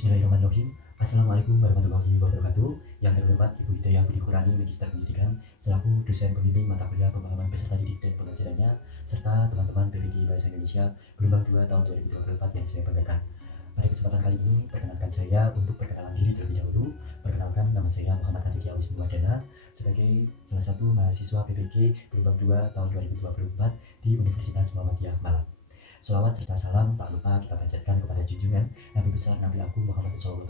Bismillahirrahmanirrahim. Assalamualaikum warahmatullahi wabarakatuh. Yang terhormat Ibu Hidayah Budi Kurani, Magister Pendidikan, selaku dosen pembimbing mata kuliah pemahaman peserta didik dan pengajarannya, serta teman-teman PPG Bahasa Indonesia Gelombang 2 tahun 2024 yang saya banggakan. Pada kesempatan kali ini, perkenalkan saya untuk perkenalan diri terlebih dahulu. Perkenalkan, nama saya Muhammad Aditya Wisnuwardana sebagai salah satu mahasiswa PPG Gelombang 2 tahun 2024 di Universitas Muhammadiyah Malang. Sholawat serta salam tak lupa kita panjatkan kepada junjungan Nabi besar Nabi Agung Muhammad SAW.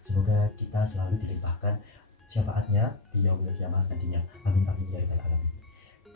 Semoga kita selalu dilimpahkan syafaatnya di yaumil kiamah nantinya. Amin amin ya rabbal alamin.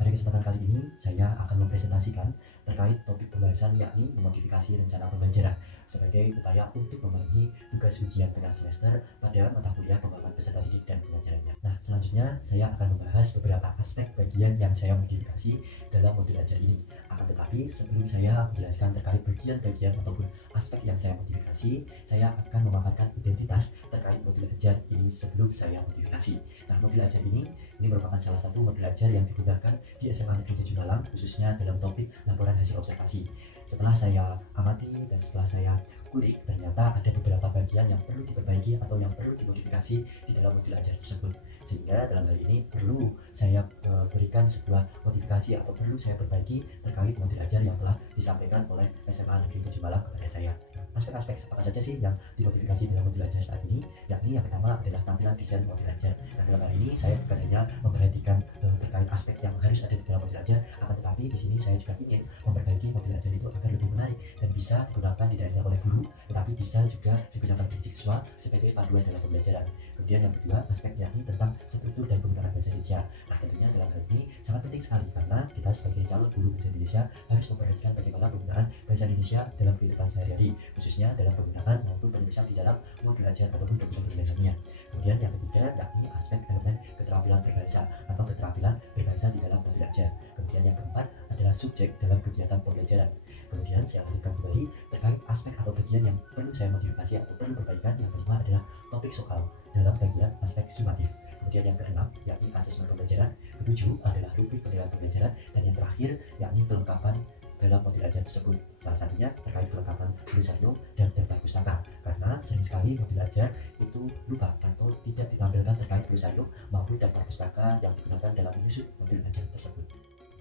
Pada kesempatan kali ini saya akan mempresentasikan terkait topik pembahasan, yakni memodifikasi rencana pembelajaran sebagai upaya untuk memenuhi tugas ujian tengah semester pada mata kuliah pemahaman peserta didik dan pengajarannya. Nah, selanjutnya saya akan membahas beberapa aspek bagian yang saya modifikasi dalam modul ajar ini. Akan tetapi sebelum saya menjelaskan terkait bagian-bagian ataupun aspek yang saya modifikasi, saya akan memaparkan identitas terkait modul ajar ini sebelum saya modifikasi. Nah, modul ajar ini merupakan salah satu modul ajar yang digunakan di SMA Negeri 7 Malang, khususnya dalam topik laporan hasil observasi. Setelah saya amati dan setelah saya kulik, ternyata ada beberapa bagian yang perlu diperbaiki atau yang perlu dimodifikasi di dalam modul ajar tersebut. Sehingga dalam hal ini perlu saya berikan sebuah modifikasi atau perlu saya perbaiki terkait modul ajar yang telah disampaikan oleh SMA Negeri 7 Malang kepada saya. Aspek-aspek apa saja sih yang dimodifikasi dalam modul ajar saat ini? Yakni yang pertama adalah tampilan desain modul ajar. Nah, dalam hal ini saya bukan hanya memperhatikan terkait aspek yang harus ada di dalam modul ajar, akan tetapi di sini saya juga ingin memperbaiki modul ajar itu agar lebih menarik dan bisa digunakan tidak hanya oleh guru, tetapi bisa juga digunakan oleh siswa sebagai panduan dalam pembelajaran. Kemudian yang kedua, aspek yakni tentang struktur dan penggunaan bahasa Indonesia. Nah, tentunya dalam hal ini sangat penting sekali karena kita sebagai calon guru bahasa Indonesia harus memperhatikan bagaimana penggunaan bahasa Indonesia dalam kehidupan sehari-hari, khususnya dalam penggunaan maupun penulisan di dalam modul ajar ataupun dokumen lainnya. Kemudian yang ketiga yakni aspek elemen keterampilan berbahasa atau keterampilan berbahasa di dalam modul ajar. Kemudian yang keempat adalah subjek dalam kegiatan pembelajaran. Kemudian saya lanjutkan kembali terkait aspek atau bagian yang perlu saya modifikasi atau perlu perbaikan. Yang kelima adalah topik soal dalam bagian aspek sumatif. Kemudian yang keenam yakni asesmen pembelajaran. Ketujuh adalah rubrik penilaian pembelajaran, dan yang terakhir yakni kelengkapan dalam modul ajar tersebut. Salah satunya terkait kelengkapan glosarium dan daftar pustaka, karena sering sekali modul ajar itu lupa atau tidak ditampilkan terkait glosarium maupun daftar pustaka yang digunakan dalam menyusun modul ajar tersebut.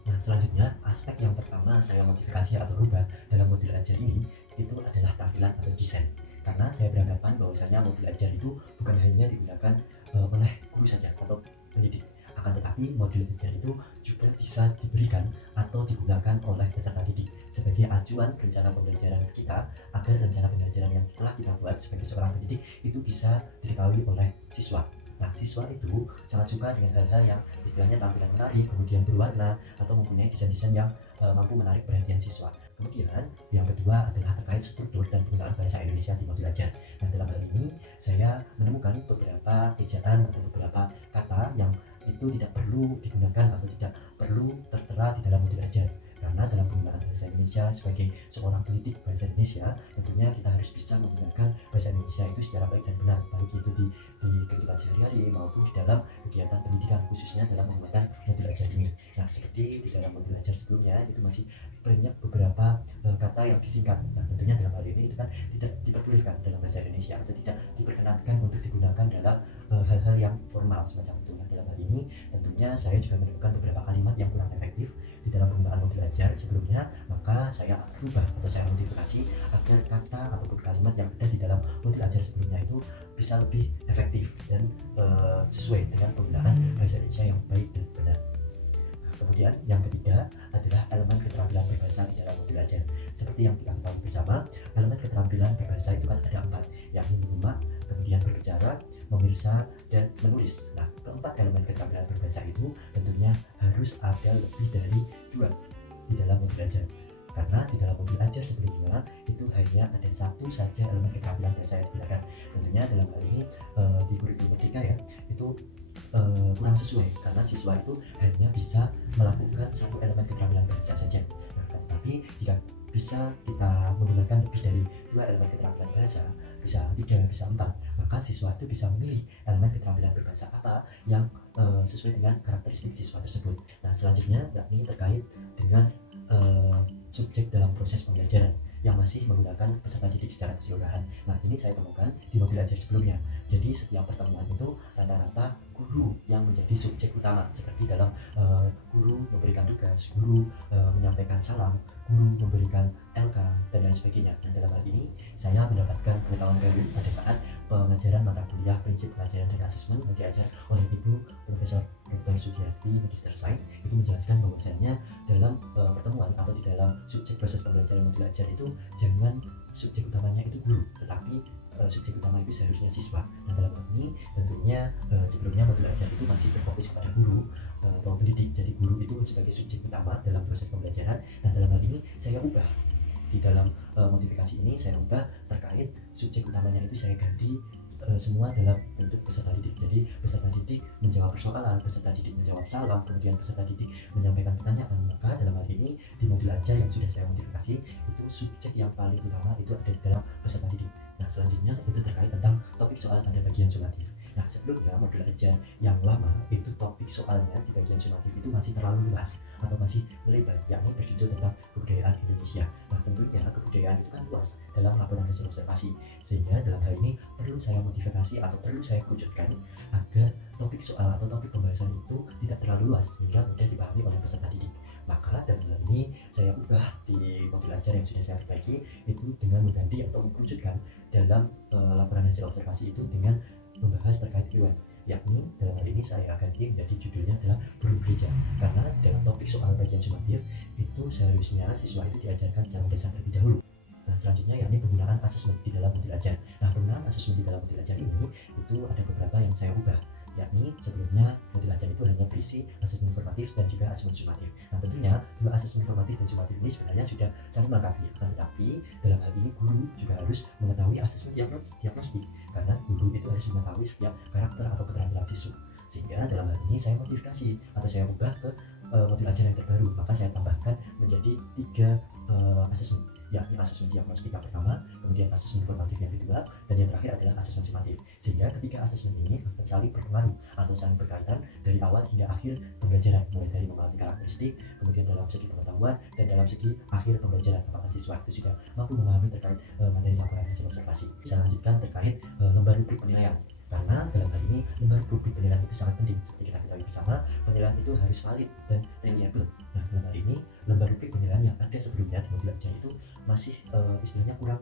Nah, selanjutnya aspek yang pertama saya modifikasi atau rubah dalam modul ajar ini itu adalah tampilan atau desain. Karena saya beranggapan bahwasanya modul ajar itu bukan hanya digunakan oleh guru saja atau pendidik, akan tetapi modul ajar itu juga bisa diberikan atau digunakan oleh peserta didik sebagai acuan rencana pembelajaran kita, agar rencana pembelajaran yang telah kita buat sebagai seorang pendidik itu bisa diketahui oleh siswa. Nah, siswa itu sangat suka dengan hal-hal yang istilahnya tampilan menarik, kemudian berwarna, atau mempunyai desain-desain yang mampu menarik perhatian siswa. Kemudian yang kedua adalah terkait struktur dan penggunaan bahasa Indonesia di modul ajar. Nah, dalam hal ini saya menemukan beberapa ejaan atau beberapa kata yang itu tidak perlu digunakan atau tidak perlu tertera di dalam modul ajar. Karena dalam penggunaan bahasa Indonesia sebagai seorang pendidik bahasa Indonesia, tentunya kita harus bisa menggunakan bahasa Indonesia itu secara baik dan benar, baik itu di kehidupan sehari-hari maupun di dalam kegiatan pendidikan, khususnya dalam pembuatan modul ajar ini. Nah, seperti di dalam modul ajar sebelumnya itu masih banyak beberapa kata yang disingkat. Nah, tentunya dalam hal ini itu kan tidak diperbolehkan dalam bahasa Indonesia atau tidak diperkenankan untuk digunakan dalam hal-hal yang formal semacam itu. Nah, dalam hal ini tentunya saya juga menemukan beberapa kalimat yang kurang efektif di dalam penggunaan modul ajar sebelumnya, maka saya rubah atau saya modifikasi agar kata ataupun kalimat yang ada di dalam modul ajar sebelumnya itu bisa lebih efektif dan sesuai dengan penggunaan bahasa Indonesia yang baik dan benar. Kemudian yang ketiga adalah elemen keterampilan berbahasa di dalam modul ajar. Seperti yang kita ketahui bersama, elemen keterampilan berbahasa itu kan ada 4, yakni menyimak, kemudian berbicara, memirsa, dan menulis. Nah, keempat elemen keterampilan berbahasa itu tentunya harus ada lebih dari 2 di dalam modul ajar. Karena di dalam modul ajar sebelumnya itu hanya ada satu saja elemen keterampilan bahasa yang digunakan. Tentunya dalam hal ini di kurikulum Merdeka ya, itu kurang sesuai karena siswa itu hanya bisa melakukan satu elemen keterampilan bahasa saja. Nah, tetapi jika bisa kita menggunakan lebih dari 2 elemen keterampilan bahasa, bisa 3, bisa 4, maka siswa itu bisa memilih elemen keterampilan berbahasa apa yang sesuai dengan karakteristik siswa tersebut. Nah, selanjutnya yakni terkait dengan subjek dalam proses pembelajaran. yang masih menggunakan peserta didik secara keseluruhan. Nah, ini saya temukan di modul ajar sebelumnya. Jadi setiap pertemuan itu rata-rata guru yang menjadi subjek utama, seperti dalam guru memberikan tugas, guru menyampaikan salam, guru memberikan LK dan lain sebagainya. Dan dalam hal ini saya mendapatkan pengetahuan baru pada saat pengajaran mata kuliah prinsip pengajaran dan asesmen yang diajar oleh Ibu Profesor Dr. Sugiyarti Magister Sains. Itu menjelaskan bahwasannya dalam pertemuan atau di dalam subjek proses pembelajaran modul ajar itu jangan subjek utamanya itu guru, tetapi subjek utama itu seharusnya siswa. Nah, dalam hal ini tentunya sebelumnya modul ajar itu masih berfokus kepada guru atau pendidik, jadi guru itu sebagai subjek utama dalam proses pembelajaran. Nah, dalam hal ini saya ubah di dalam modifikasi ini, saya ubah terkait subjek utamanya itu saya ganti semua dalam bentuk peserta didik. Jadi peserta didik menjawab persoalan, peserta didik menjawab salam, kemudian peserta didik menyampaikan pertanyaan. Maka dalam hal ini di modul ajar yang sudah saya modifikasi itu subjek yang paling utama itu ada di dalam peserta didik. Nah, selanjutnya itu terkait tentang topik soal pada bagian sumatif. Nah, sebelumnya modul ajar yang lama itu topik soalnya di bagian sumatif itu masih terlalu luas atau masih melebar, yakni berjudul tentang kebudayaan Indonesia. Nah, tentunya kebudayaan itu kan luas dalam laporan hasil observasi, sehingga dalam hal ini perlu saya modifikasi atau perlu saya kerucutkan agar topik soal atau topik pembahasan itu tidak terlalu luas sehingga mudah dipahami oleh peserta didik. Maka dalam hal ini saya ubah di modul ajar yang sudah saya perbaiki itu dengan mengganti atau mengkerucutkan dalam laporan hasil observasi itu dengan membahas terkait hewan, yakni dalam hal ini saya ganti menjadi judulnya adalah burung gereja, karena dalam topik soal bagian sumatif itu seharusnya siswa itu diajarkan secara dasar terlebih dahulu. Nah, selanjutnya yakni penggunaan asesmen di dalam modul ajar. Nah, penggunaan asesmen di dalam modul ajar ini itu ada beberapa yang saya ubah, yakni sebelumnya modul ajar itu hanya berisi asesmen formatif dan juga asesmen sumatif. Nah, tentunya dua asesmen formatif dan sumatif ini sebenarnya sudah saling melengkapi, tetapi dalam hal ini guru juga harus mengetahui asesmen diagnostik, karena guru itu harus mengetahui setiap karakter atau keterampilan siswa. Sehingga dalam hal ini saya modifikasi atau saya ubah ke modul ajar yang terbaru, maka saya tambahkan menjadi 3 asesmen, yakni asesmen diagnostik yang pertama, kemudian asesmen formatif yang kedua, dan yang terakhir adalah asesmen sumatif. Sehingga ketiga asesmen ini akan saling berpengaruh atau saling berkaitan dari awal hingga akhir pembelajaran, mulai dari memahami karakteristik, kemudian dalam segi pengetahuan, dan dalam segi akhir pembelajaran apakah siswa itu sudah mampu memahami terkait materi laporan hasil observasi. Saya lanjutkan terkait lembar rubrik penilaian, karena dalam hal ini lembar rubrik penilaian itu sangat penting. Seperti kita ketahui bersama, penilaian itu harus valid dan reliable. Nah, dalam hal ini lembar rubrik penilaian yang ada sebelumnya di modul ajar itu masih istilahnya kurang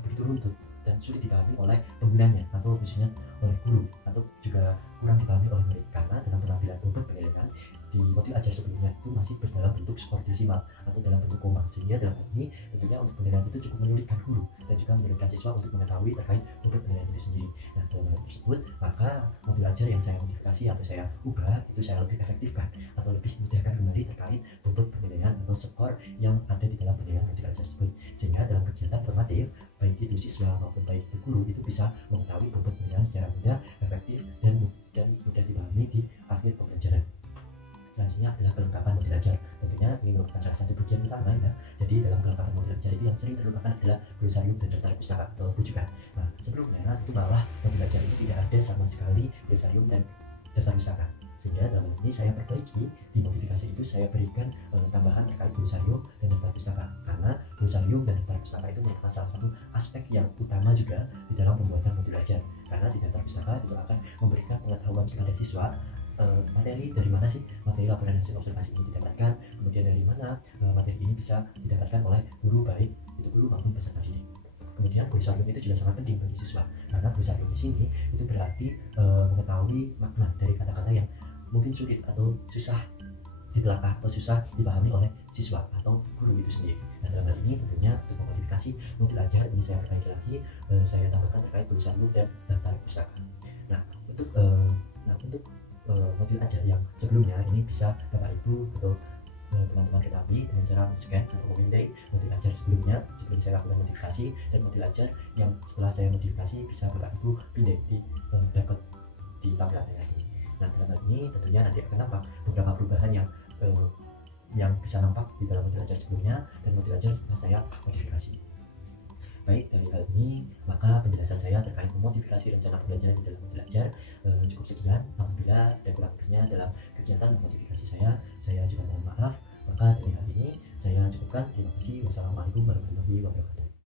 begitu runtut dan sulit dipahami oleh penggunanya atau khususnya oleh guru, atau juga kurang dipahami oleh murid, karena dalam penampilan bobot penilaian di modul ajar sebelumnya itu masih dalam bentuk skor desimal atau dalam bentuk koma, sehingga dalam hal ini tentunya untuk penilaian itu cukup menyulitkan guru dan juga menyulitkan siswa untuk mengetahui terkait bobot penilaian itu sendiri. Nah, dalam hal tersebut maka modul ajar yang saya modifikasi atau saya ubah itu saya lebih efektifkan atau lebih mudahkan kembali terkait bobot penilaian atau skor yang ada di dalam penilaian modul ajar tersebut, sehingga dalam kegiatan formatif baik itu siswa maupun baik itu guru itu bisa mengetahui bobot penilaian secara mudah, efektif, dan mudah dipahami di akhir pembelajaran. Selanjutnya adalah kelengkapan modul ajar. Tentunya ini merupakan salah satu bagian utama ya. Jadi dalam kelengkapan modul ajar itu yang sering terlupakan adalah glosarium dan daftar pustaka atau rujukan. Nah, sebelumnya itu malah modul ajar itu tidak ada sama sekali glosarium dan daftar pustaka. Sehingga dalam ini saya perbaiki, di modifikasi itu saya berikan tambahan terkait glosarium dan daftar pustaka, karena glosarium dan daftar pustaka itu merupakan salah satu aspek yang utama juga di dalam pembuatan modul ajar, karena di daftar pustaka itu akan memberikan pengetahuan kepada siswa materi dari mana sih materi laporan hasil observasi ini didapatkan, kemudian dari mana materi ini bisa didapatkan oleh guru, baik itu guru maupun peserta didik. Kemudian glosarium itu juga sangat penting bagi siswa, karena glosarium di sini itu berarti mengetahui makna dari kata-kata yang mungkin sulit atau susah ditelaah atau susah dipahami oleh siswa atau guru itu sendiri. Nah, dalam hal ini tentunya untuk memodifikasi modul ajar ini saya perbaiki lagi, saya tambahkan terkait glosarium dan daftar pustaka. Nah, untuk modul ajar yang sebelumnya ini bisa Bapak Ibu atau teman-teman ketahui dengan cara men-scan atau memindai modul ajar sebelumnya sebelum saya lakukan modifikasi, dan modul ajar yang setelah saya modifikasi bisa Bapak Ibu pindai di berikut di tampilan ini. Nah, dalam hal ini tentunya nanti akan nampak beberapa perubahan yang bisa nampak di dalam modul ajar sebelumnya dan modul ajar setelah saya modifikasi. Baik, dari hal ini maka penjelasan saya terkait memodifikasi rencana pembelajaran di dalam modul ajar cukup sekian. Apabila ada kurang lebihnya dalam kegiatan memodifikasi saya juga mohon maaf. Maka dari hal ini saya cukupkan. Terima kasih. Wassalamualaikum warahmatullahi wabarakatuh.